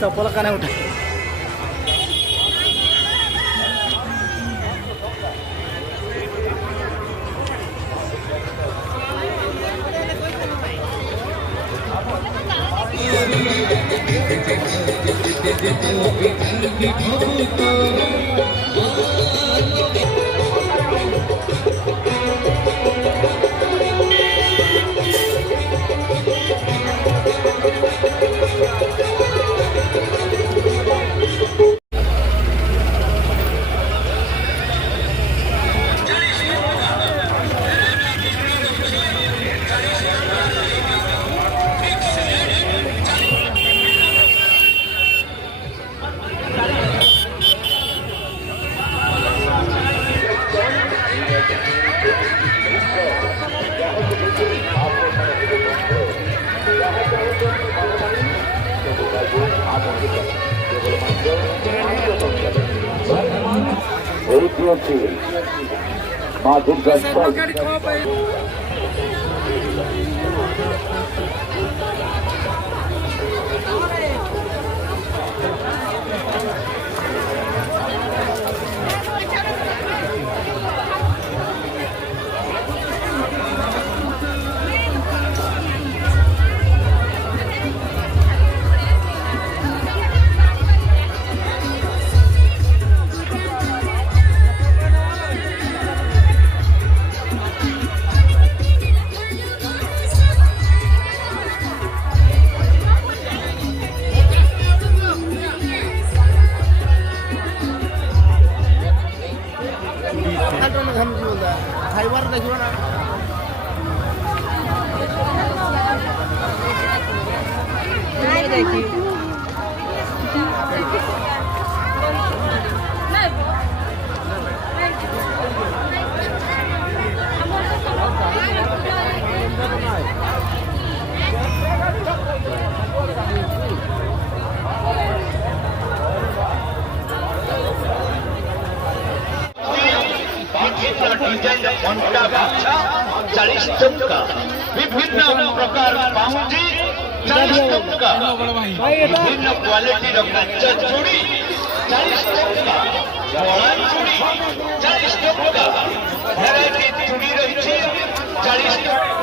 चप्पल का नाही उठा माँ दुर्गा खाइबार देखियो ना नहीं देखी डिजाइन घंटा बाछा 40 टंका विभिन्न प्रकार पाउंडी 40 टंका विभिन्न क्वालिटी रो काच चूड़ी 40 टंका बड़ा चूड़ी 40 टंका वैरायटी चूड़ी रही 40 टंका